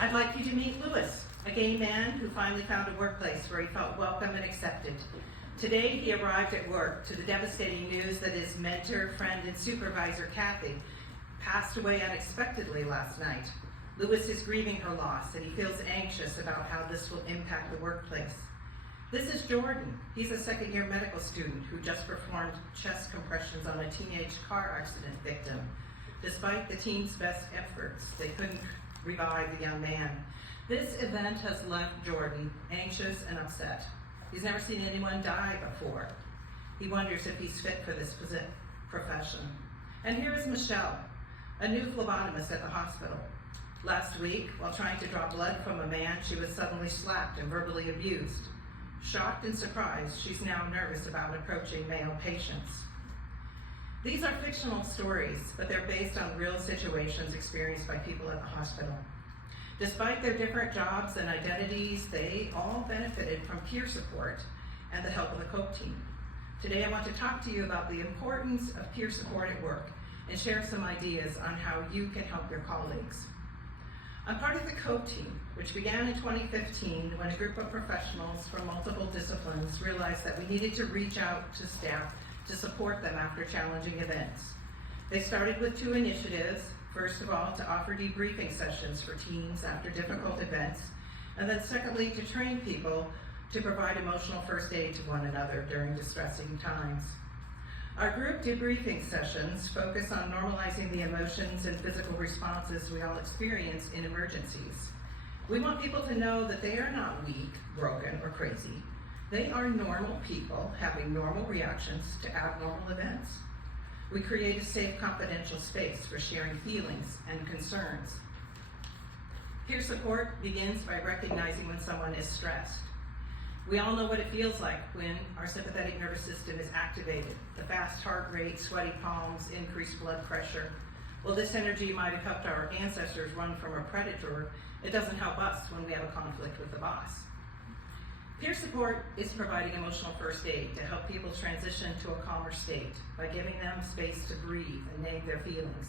I'd like you to meet Louis, a gay man who finally found a workplace where he felt welcome and accepted. Today, he arrived at work to the devastating news that his mentor, friend, and supervisor, Kathy, passed away unexpectedly last night. Louis is grieving her loss, and he feels anxious about how this will impact the workplace. This is Jordan. He's a second-year medical student who just performed chest compressions on a teenage car accident victim. Despite the team's best efforts, they couldn't revive the young man. This event has left Jordan anxious and upset. He's never seen anyone die before. He wonders if he's fit for this profession. And here is Michelle, a new phlebotomist at the hospital. Last week, while trying to draw blood from a man, she was suddenly slapped and verbally abused. Shocked and surprised, she's now nervous about approaching male patients. These are fictional stories, but they're based on real situations experienced by people at the hospital. Despite their different jobs and identities, they all benefited from peer support and the help of the COPE team. Today, I want to talk to you about the importance of peer support at work and share some ideas on how you can help your colleagues. I'm part of the COPE team, which began in 2015 when a group of professionals from multiple disciplines realized that we needed to reach out to staff to support them after challenging events. They started with 2 initiatives. First of all, to offer debriefing sessions for teams after difficult events, and then secondly, to train people to provide emotional first aid to one another during distressing times. Our group debriefing sessions focus on normalizing the emotions and physical responses we all experience in emergencies. We want people to know that they are not weak, broken, or crazy. They are normal people having normal reactions to abnormal events. We create a safe, confidential space for sharing feelings and concerns. Peer support begins by recognizing when someone is stressed. We all know what it feels like when our sympathetic nervous system is activated. The fast heart rate, sweaty palms, increased blood pressure. While this energy might have helped our ancestors run from a predator, it doesn't help us when we have a conflict with the boss. Peer support is providing emotional first aid to help people transition to a calmer state by giving them space to breathe and name their feelings.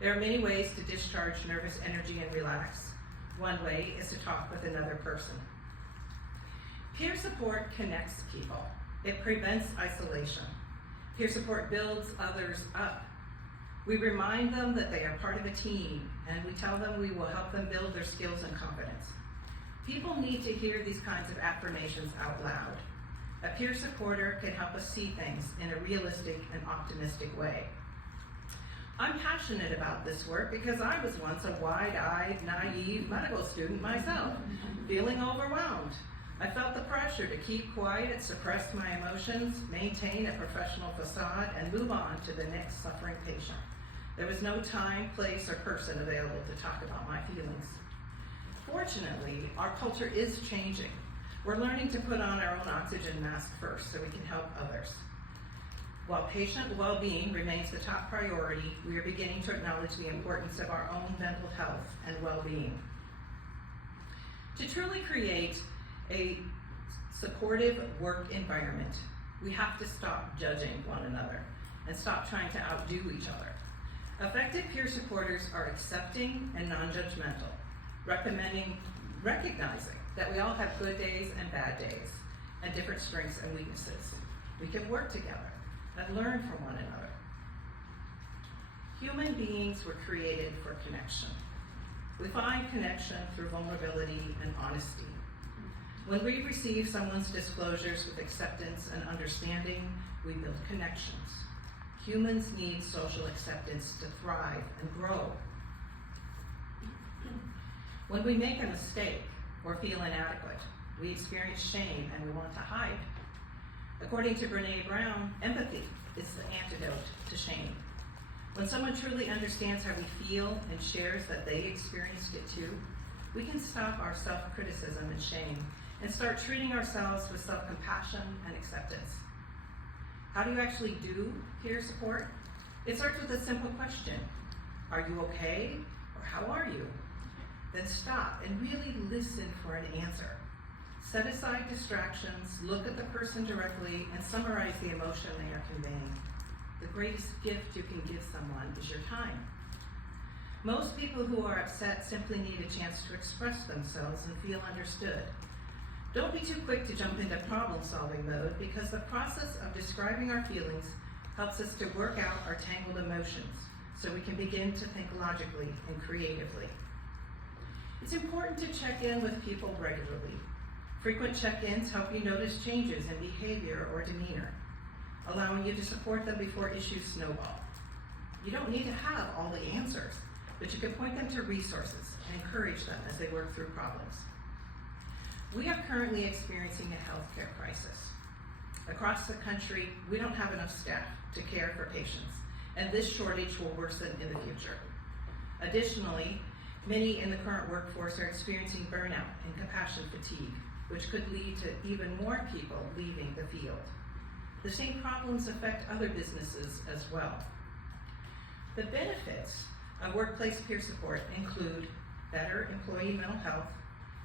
There are many ways to discharge nervous energy and relax. One way is to talk with another person. Peer support connects people. It prevents isolation. Peer support builds others up. We remind them that they are part of a team, and we tell them we will help them build their skills and confidence. People need to hear these kinds of affirmations out loud. A peer supporter can help us see things in a realistic and optimistic way. I'm passionate about this work because I was once a wide-eyed, naive medical student myself, feeling overwhelmed. I felt the pressure to keep quiet, suppress my emotions, maintain a professional facade, and move on to the next suffering patient. There was no time, place, or person available to talk about my feelings. Fortunately, our culture is changing. We're learning to put on our own oxygen mask first so we can help others. While patient well-being remains the top priority, we are beginning to acknowledge the importance of our own mental health and well-being. To truly create a supportive work environment, we have to stop judging one another and stop trying to outdo each other. Effective peer supporters are accepting and non-judgmental, recognizing that we all have good days and bad days, and different strengths and weaknesses. We can work together and learn from one another. Human beings were created for connection. We find connection through vulnerability and honesty. When we receive someone's disclosures with acceptance and understanding, we build connections. Humans need social acceptance to thrive and grow. When we make a mistake or feel inadequate, we experience shame and we want to hide. According to Brené Brown, empathy is the antidote to shame. When someone truly understands how we feel and shares that they experienced it too, we can stop our self-criticism and shame and start treating ourselves with self-compassion and acceptance. How do you actually do peer support? It starts with a simple question. Are you okay? Or how are you? Then stop and really listen for an answer. Set aside distractions, look at the person directly, and summarize the emotion they are conveying. The greatest gift you can give someone is your time. Most people who are upset simply need a chance to express themselves and feel understood. Don't be too quick to jump into problem-solving mode, because the process of describing our feelings helps us to work out our tangled emotions so we can begin to think logically and creatively. It's important to check in with people regularly. Frequent check-ins help you notice changes in behavior or demeanor, allowing you to support them before issues snowball. You don't need to have all the answers, but you can point them to resources and encourage them as they work through problems. We are currently experiencing a healthcare crisis. Across the country, we don't have enough staff to care for patients, and this shortage will worsen in the future. Additionally, many in the current workforce are experiencing burnout and compassion fatigue, which could lead to even more people leaving the field. The same problems affect other businesses as well. The benefits of workplace peer support include better employee mental health,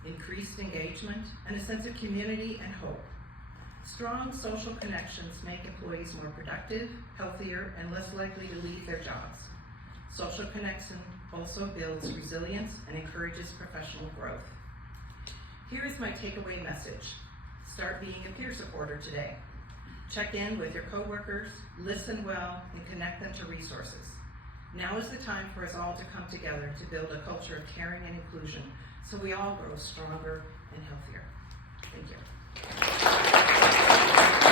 increased engagement, and a sense of community and hope. Strong social connections make employees more productive, healthier, and less likely to leave their jobs. Social connection also builds resilience and encourages professional growth. Here is my takeaway message. Start being a peer supporter today. Check in with your coworkers, listen well, and connect them to resources. Now is the time for us all to come together to build a culture of caring and inclusion so we all grow stronger and healthier. Thank you.